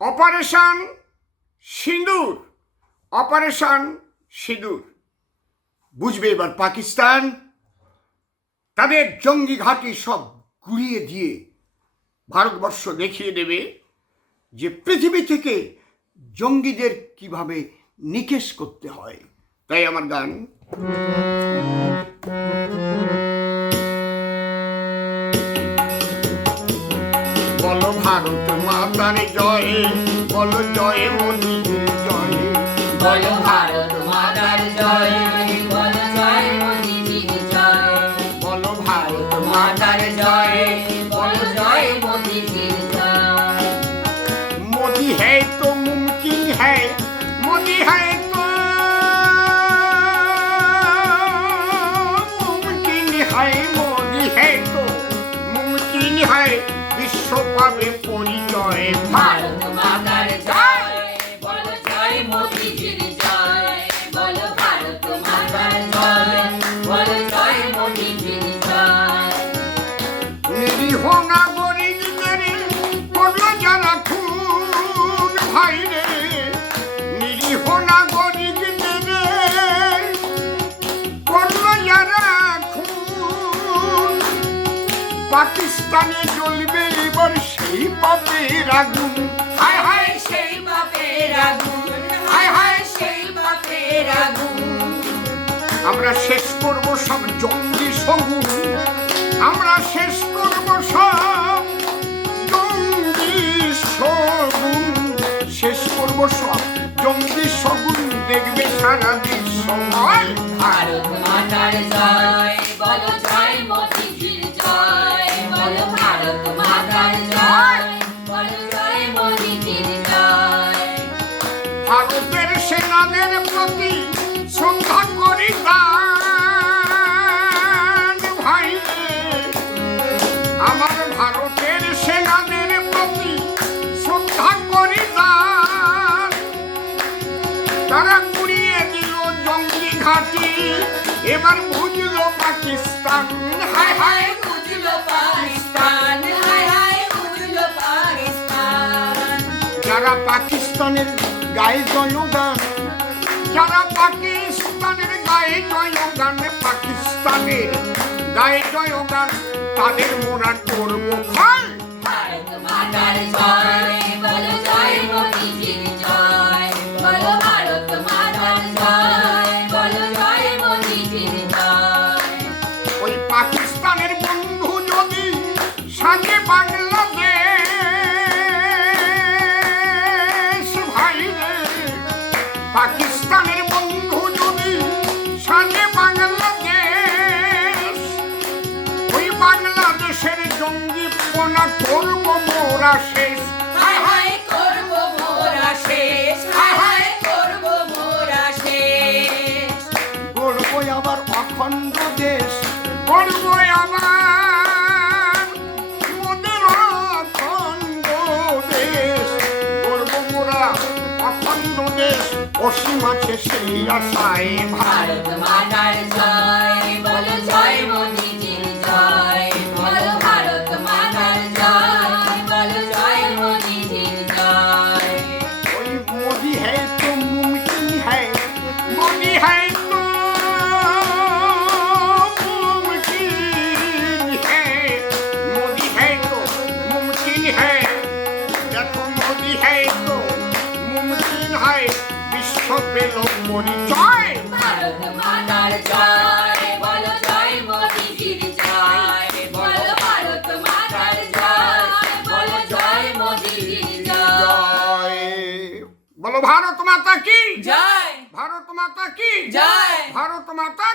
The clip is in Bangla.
অপারেশন সিঁদুর অপারেশন সিঁদুর। বুঝবে এবার পাকিস্তান? তাদের জঙ্গি ঘাঁটি সব গুড়িয়ে দিয়ে ভারতবর্ষ দেখিয়ে দেবে যে পৃথিবী থেকে জঙ্গিদের কীভাবে নিকেশ করতে হয়। তাই আমার গান। বলো ভারত মাতার জয় বলো জয় মোদীর জয়। বলো ভারত মাতার জয়। পাবে পরিচয় ভারত মাতার জয় বলো জয় মোদিজির জয় বলো ভারত মাতার জয় বলো জয় মোদিজির জয়। নিরীহ নাগরিকদের করল যারা খুন ভাই রে। নিরীহ নাগরিকদের করল যারা খুন। পাকিস্তানে জ্বলবে এবার সেই পাপের আগুন হায় হায় সেই বাপের আগুন হায় হায় সেই বাপের আগুন আমরা শেষ করব সব জঙ্গি সগুন। আমরা শেষ করব সব জঙ্গি সগুন। শেষ করব সব জঙ্গি সগুন। দেখবে সারা বিশ্ব ভারত মাতার জয় বলো সেনাদের প্রতি শ্রদ্ধা করি ভাই। আমার ভারতের সেনাদের প্রতি শ্রদ্ধা করি তারা কুড়িয়ে দিল জঙ্গি ঘাঁটি, এবার বুঝলো পাকিস্তান। হায় হায় বুঝলো পাকিস্তান যারা পাকিস্তানের গায়ে জয়গান যারা পাকিস্তানের গায়ে জয়গান পাকিস্তানের গায়ে জয়গান তাদের মোরা করব ফল ওই পাকিস্তানের বন্ধু যদি সাজে বাংলাদেশ ভাই রে পাকিস্তানের দেশ গড়ব আবার। মোদের অখণ্ড দেশ আছে সেই আশায় ভারত মাতার জয়, বলো জয় মোদিজির পেল পরিচয় ভারত মাতার জয় বলো জয়। মোদিজির জয় বলো ভারত মাতার জয় বলো মাতা কি? জয়। ভারত মাতা কি? জয়। ভারত মাতা